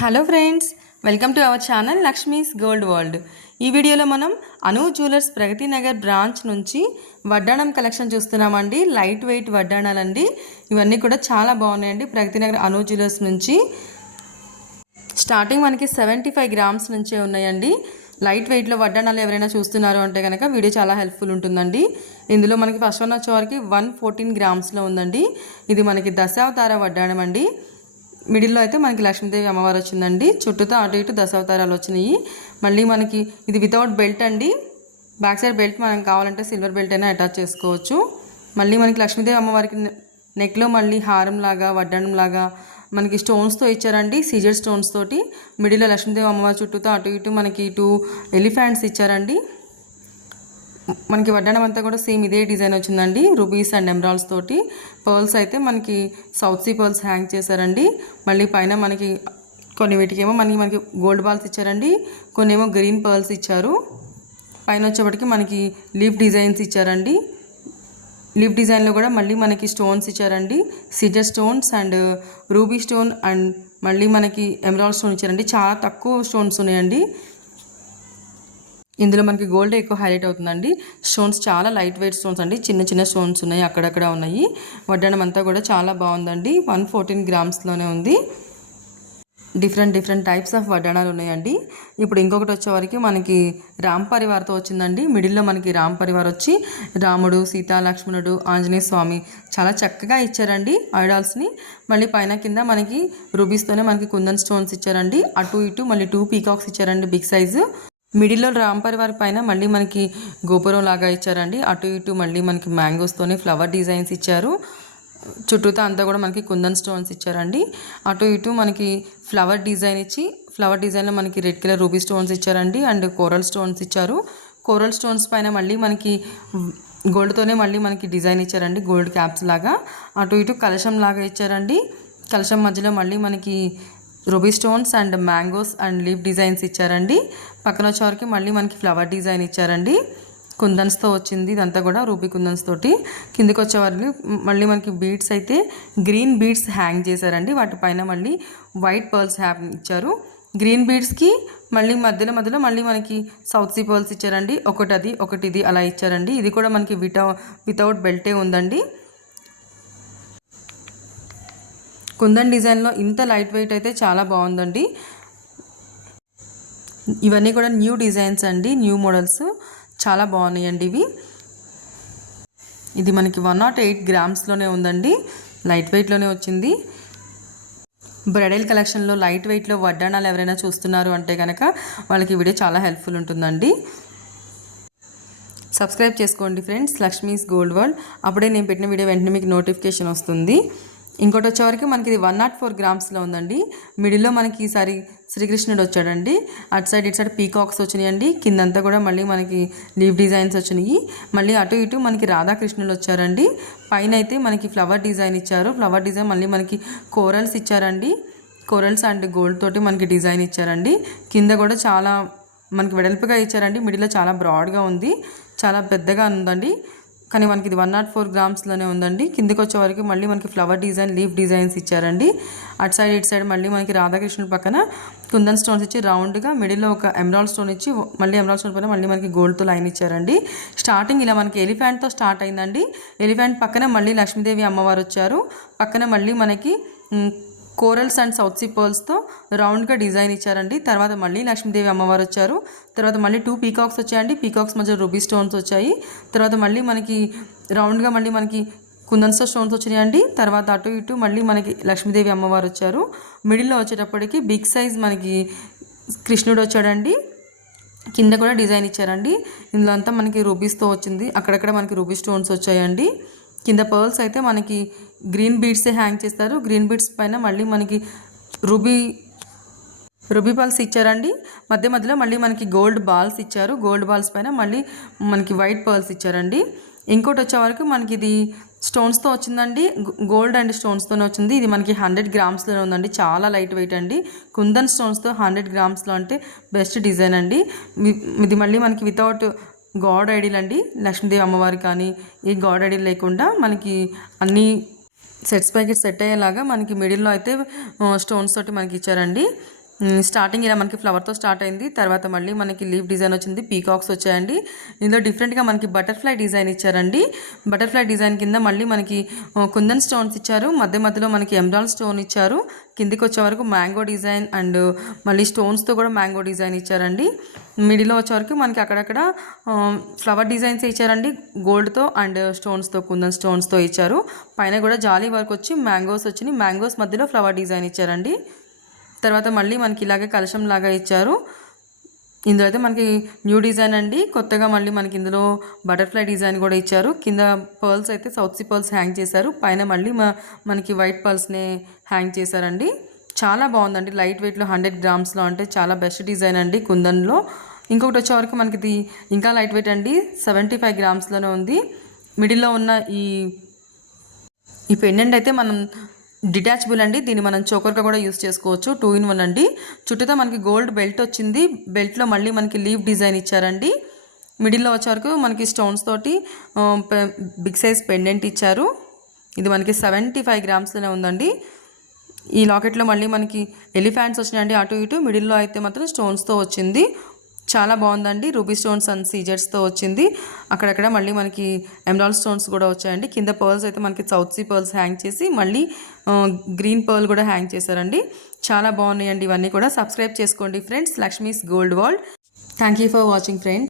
Hello friends, welcome to our channel Lakshmi's gold world. ఈ వీడియోలో మనం అను జ్యువెలర్స్ ప్రగతి నగర్ బ్రాంచ్ నుంచి వడ్డాణం కలెక్షన్ చూస్తున్నామండి. లైట్ వెయిట్ వడ్డాణాలండి. ఇవన్నీ కూడా చాలా బాగున్నాయండి. ప్రగతి నగర్ అను జ్యువెలర్స్ నుంచి స్టార్టింగ్ మనకి 75 గ్రామ్స్ నుంచే ఉన్నాయండి. లైట్ వెయిట్లో వడ్డాణాలు ఎవరైనా చూస్తున్నారు అంటే కనుక వీడియో చాలా హెల్ప్ఫుల్ ఉంటుందండి. ఇందులో మనకి ఫస్ట్ వన్ వచ్చేవారికి 114 గ్రామ్స్లో ఉందండి. ఇది మనకి దశావతార వడ్డాణం అండి. మిడిల్లో అయితే మనకి లక్ష్మీదేవి అమ్మవారు వచ్చిందండి. చుట్టూతో అటు ఇటు దశావతారాలు వచ్చినాయి. మళ్ళీ మనకి ఇది వితౌట్ బెల్ట్ అండి. బ్యాక్ సైడ్ బెల్ట్ మనం కావాలంటే సిల్వర్ బెల్ట్ అయినా అటాచ్ చేసుకోవచ్చు. మళ్ళీ మనకి లక్ష్మీదేవి అమ్మవారికి నెక్లో మళ్ళీ హారం లాగా వడ్డాణం లాగా మనకి స్టోన్స్తో ఇచ్చారండి. సీజర్ స్టోన్స్ తోటి మిడిల్లో లక్ష్మీదేవి అమ్మవారి చుట్టూతో అటు ఇటు మనకి 2 ఎలిఫెంట్స్ ఇచ్చారండి. మనకి వడ్డాణం అంతా కూడా సేమ్ ఇదే డిజైన్ వచ్చిందండి. రూబీస్ అండ్ ఎమరాల్డ్స్ తోటి. పర్ల్స్ అయితే మనకి సౌత్ సీ పర్ల్స్ హ్యాంగ్ చేశారండి. మళ్ళీ పైన మనకి కొన్ని వీటికేమో మనకి గోల్డ్ బాల్స్ ఇచ్చారండి. కొన్ని ఏమో గ్రీన్ పర్ల్స్ ఇచ్చారు. పైన వచ్చేప్పటికి మనకి లీఫ్ డిజైన్స్ ఇచ్చారండి. లీఫ్ డిజైన్లో కూడా మళ్ళీ మనకి స్టోన్స్ ఇచ్చారండి. Scissor stones and ruby stone and మళ్ళీ మనకి ఎమరాల్డ్ స్టోన్ ఇచ్చారండి. చాలా తక్కువ స్టోన్స్ ఉన్నాయండి. ఇందులో మనకి గోల్డ్ ఎక్కువ హైలైట్ అవుతుందండి. స్టోన్స్ చాలా లైట్ వెయిట్ స్టోన్స్ అండి. చిన్న చిన్న స్టోన్స్ ఉన్నాయి, అక్కడక్కడ ఉన్నాయి. వడ్డాణం అంతా కూడా చాలా బాగుందండి. 114 గ్రామ్స్లోనే ఉంది. డిఫరెంట్ టైప్స్ ఆఫ్ వడ్డాణాలు ఉన్నాయండి. ఇప్పుడు ఇంకొకటి వచ్చేవరకు మనకి రామ్ పరివార్తో వచ్చిందండి. మిడిల్లో మనకి రామ్ పరివార్ వచ్చి రాముడు, సీతా, లక్ష్మణుడు, ఆంజనేయ స్వామి చాలా చక్కగా ఇచ్చారండి ఐడాల్స్ని. మళ్ళీ పైన కింద మనకి రూబీస్తోనే మనకి కుందన్ స్టోన్స్ ఇచ్చారండి. అటు ఇటు మళ్ళీ 2 పీకాక్స్ ఇచ్చారండి బిగ్ సైజు. మిడిల్లో రామ్ పరివార్ పైన మళ్ళీ మనకి గోపురం లాగా ఇచ్చారండి. అటు ఇటు మళ్ళీ మనకి మ్యాంగోస్తోనే ఫ్లవర్ డిజైన్స్ ఇచ్చారు. చుట్టూతో అంతా కూడా మనకి కుందన్ స్టోన్స్ ఇచ్చారండి. అటు ఇటు మనకి ఫ్లవర్ డిజైన్ ఇచ్చి ఫ్లవర్ డిజైన్లో మనకి రెడ్ కలర్ రూబీ స్టోన్స్ ఇచ్చారండి. అండ్ కోరల్ స్టోన్స్ ఇచ్చారు. కోరల్ స్టోన్స్ పైన మళ్ళీ మనకి గోల్డ్తోనే మళ్ళీ మనకి డిజైన్ ఇచ్చారండి. గోల్డ్ క్యాప్స్ లాగా. అటు ఇటు కలశం లాగా ఇచ్చారండి. కలశం మధ్యలో మళ్ళీ మనకి ruby stones and mangoes and leaf designs ఇచ్చారండి. పక్కన వచ్చేవరకు మళ్ళీ మనకి ఫ్లవర్ డిజైన్ ఇచ్చారండి. కుందన్స్తో వచ్చింది ఇదంతా కూడా రూబీ కుందన్స్ తోటి. కిందకి వచ్చేవారికి మళ్ళీ మనకి బీడ్స్ అయితే గ్రీన్ బీడ్స్ హ్యాంగ్ చేశారండి. వాటిపైన మళ్ళీ వైట్ పర్ల్స్ హ్యాంగ్ ఇచ్చారు. గ్రీన్ బీడ్స్కి మళ్ళీ మధ్యలో మళ్ళీ మనకి సౌత్ సీ పర్ల్స్ ఇచ్చారండి. ఒకటి అది ఒకటి ఇది అలా ఇచ్చారండి. ఇది కూడా మనకి వితౌట్ బెల్టే ఉందండి. కుందన్ డిజైన్లో ఇంత లైట్ వెయిట్ అయితే చాలా బాగుందండి. ఇవన్నీ కూడా న్యూ డిజైన్స్ అండి, న్యూ మోడల్స్. చాలా బాగున్నాయండి ఇవి. ఇది మనకి 108 గ్రామ్స్లోనే ఉందండి. లైట్ వెయిట్లోనే వచ్చింది. బ్రైడల్ కలెక్షన్లో లైట్ వెయిట్లో వడ్డాణాలు ఎవరైనా చూస్తున్నారు అంటే కనుక వాళ్ళకి వీడియో చాలా హెల్ప్ఫుల్ ఉంటుందండి. సబ్స్క్రైబ్ చేసుకోండి ఫ్రెండ్స్, లక్ష్మీస్ గోల్డ్ వరల్డ్. అప్పుడే నేను పెట్టిన వీడియో వెంటనే మీకు నోటిఫికేషన్ వస్తుంది. ఇంకోటి వచ్చేవరకు మనకి ఇది 104 గ్రామ్స్లో ఉందండి. మిడిల్లో మనకి ఈసారి శ్రీకృష్ణుడు వచ్చాడండి. అటు సైడ్ ఇటు సైడ్ పీకాక్స్ వచ్చినాయండి. కిందంతా కూడా మళ్ళీ మనకి లీవ్ డిజైన్స్ వచ్చినాయి. మళ్ళీ అటు ఇటు మనకి రాధాకృష్ణులు వచ్చారండి. పైన అయితే మనకి ఫ్లవర్ డిజైన్ ఇచ్చారు. ఫ్లవర్ డిజైన్ మళ్ళీ మనకి కోరల్స్ ఇచ్చారండి. కోరల్స్ అండ్ గోల్డ్ తోటి మనకి డిజైన్ ఇచ్చారండి. కింద కూడా చాలా మనకి వెడల్పుగా ఇచ్చారండి. మిడిల్లో చాలా బ్రాడ్గా ఉంది, చాలా పెద్దగా ఉందండి. కానీ మనకి ఇది 104 గ్రామ్స్లోనే ఉందండి. కిందకి వచ్చేవరకు మళ్ళీ మనకి ఫ్లవర్ డిజైన్ లీఫ్ డిజైన్స్ ఇచ్చారండి. అటు సైడ్ ఇటు సైడ్ మళ్ళీ మనకి రాధాకృష్ణుడి పక్కన కుందన్ స్టోన్స్ ఇచ్చి రౌండ్గా మిడిల్లో ఒక ఎమరాల్డ్ స్టోన్ ఇచ్చి మళ్ళీ ఎమరాల్డ్ స్టోన్ పైన మళ్ళీ మనకి గోల్డ్తో లైన్ ఇచ్చారండి. స్టార్టింగ్ ఇలా మనకి ఎలిఫెంట్తో స్టార్ట్ అయిందండి. ఎలిఫెంట్ పక్కన మళ్ళీ లక్ష్మీదేవి అమ్మవారు వచ్చారు. పక్కన మళ్ళీ మనకి కోరల్స్ అండ్ సౌత్ సీ పర్ల్స్తో రౌండ్గా డిజైన్ ఇచ్చారండి. తర్వాత మళ్ళీ లక్ష్మీదేవి అమ్మవారు వచ్చారు. తర్వాత మళ్ళీ 2 పీకాక్స్ వచ్చాయండి. పీకాక్స్ మధ్య రూబీ స్టోన్స్ వచ్చాయి. తర్వాత మళ్ళీ మనకి రౌండ్గా మళ్ళీ మనకి కుందన్స్తో స్టోన్స్ వచ్చినాయండి. తర్వాత అటు ఇటు మళ్ళీ మనకి లక్ష్మీదేవి అమ్మవారు వచ్చారు. మిడిల్లో వచ్చేటప్పటికి బిగ్ సైజ్ మనకి కృష్ణుడు వచ్చాడండి. కింద కూడా డిజైన్ ఇచ్చారండి. ఇందులో అంతా మనకి రూబీస్తో వచ్చింది. అక్కడక్కడ మనకి రూబీ స్టోన్స్ వచ్చాయండి. కింద పర్ల్స్ అయితే మనకి గ్రీన్ బీడ్సే హ్యాంగ్ చేస్తారు. గ్రీన్ బీడ్స్ పైన మళ్ళీ మనకి రూబీ పర్ల్స్ ఇచ్చారండి. మధ్యలో మళ్ళీ మనకి గోల్డ్ బాల్స్ ఇచ్చారు. గోల్డ్ బాల్స్ పైన మళ్ళీ మనకి వైట్ పర్ల్స్ ఇచ్చారండి. ఇంకోటి వచ్చేవరకు మనకి ఇది స్టోన్స్తో వచ్చిందండి. గోల్డ్ అండ్ స్టోన్స్తోనే వచ్చింది. ఇది మనకి 100 గ్రామ్స్లోనే ఉందండి. చాలా లైట్ వెయిట్ అండి. కుందన్ స్టోన్స్తో 100 గ్రామ్స్లో అంటే బెస్ట్ డిజైన్ అండి. ఇది మళ్ళీ మనకి వితౌట్ గాడ్ ఐడీలు అండి. లక్ష్మీదేవి అమ్మవారి కానీ ఈ గాడ్ ఐడీలు లేకుండా మనకి అన్నీ సెట్స్ పైకి సెట్ అయ్యేలాగా మనకి మిడిల్లో అయితే స్టోన్స్ తోటి మనకి ఇచ్చారండి. స్టార్టింగ్ ఇలా మనకి ఫ్లవర్తో స్టార్ట్ అయింది. తర్వాత మళ్ళీ మనకి లీఫ్ డిజైన్ వచ్చింది, పీకాక్స్ వచ్చాయండి. ఇందులో డిఫరెంట్గా మనకి బటర్ఫ్లై డిజైన్ ఇచ్చారండి. బటర్ఫ్లై డిజైన్ కింద మళ్ళీ మనకి కుందన్ స్టోన్స్ ఇచ్చారు, మధ్యలో మనకి ఎమరాల్డ్ స్టోన్ ఇచ్చారు. కిందికి వచ్చే వరకు మ్యాంగో డిజైన్ అండ్ మళ్ళీ స్టోన్స్తో కూడా మ్యాంగో డిజైన్ ఇచ్చారండి. మిడిల్లో వచ్చే వరకు మనకి అక్కడక్కడ ఫ్లవర్ డిజైన్స్ ఇచ్చారండి, గోల్డ్తో అండ్ స్టోన్స్తో, కుందన్ స్టోన్స్తో ఇచ్చారు. పైన కూడా జాలీ వర్క్ వచ్చి మ్యాంగోస్ వచ్చినాయి, మ్యాంగోస్ మధ్యలో ఫ్లవర్ డిజైన్ ఇచ్చారండి. తర్వాత మళ్ళీ మనకి ఇలాగే కలశం లాగా ఇచ్చారు. ఇందులో అయితే మనకి న్యూ డిజైన్ అండి, కొత్తగా మళ్ళీ మనకి ఇందులో బటర్ఫ్లై డిజైన్ కూడా ఇచ్చారు. కింద పర్ల్స్ అయితే సౌత్ సీ పర్ల్స్ హ్యాంగ్ చేశారు, పైన మళ్ళీ మనకి వైట్ పర్ల్స్ని హ్యాంగ్ చేశారండి. చాలా బాగుందండి, లైట్ వెయిట్లో 100 గ్రామ్స్లో, అంటే చాలా బెస్ట్ డిజైన్ అండి కుందన్లో. ఇంకొకటి వచ్చే వరకు మనకి ఇది ఇంకా లైట్ వెయిట్ అండి, 75 గ్రామ్స్లోనే ఉంది. మిడిల్లో ఉన్న ఈ పెండెంట్ అయితే మనం డిటాచబుల్ అండి, దీన్ని మనం చోకర్గా కూడా యూస్ చేసుకోవచ్చు, 2 in 1 అండి. చుట్టూతో మనకి గోల్డ్ బెల్ట్ వచ్చింది, బెల్ట్లో మళ్ళీ మనకి లీఫ్ డిజైన్ ఇచ్చారండి. మిడిల్లో వచ్చే వరకు మనకి స్టోన్స్ తోటి బిగ్ సైజ్ పెండెంట్ ఇచ్చారు. ఇది మనకి 75 గ్రామ్స్లోనే ఉందండి. ఈ లాకెట్లో మళ్ళీ మనకి ఎలిఫెంట్స్ వచ్చినాయండి అటు ఇటు, మిడిల్లో అయితే మాత్రం స్టోన్స్తో వచ్చింది. చాలా బాగుందండి, రూబీ స్టోన్స్ అండ్ సీజెట్స్తో వచ్చింది. అక్కడక్కడ మళ్ళీ మనకి ఎమరాల్డ్ స్టోన్స్ కూడా వచ్చాయండి. కింద పర్ల్స్ అయితే మనకి సౌత్ సీ పర్ల్స్ హ్యాంగ్ చేసి మళ్ళీ గ్రీన్ పర్ల్ కూడా హ్యాంగ్ చేశారండి. చాలా బాగున్నాయండి ఇవన్నీ కూడా. సబ్స్క్రైబ్ చేసుకోండి friends, Lakshmi's gold world. Thank you for watching friends.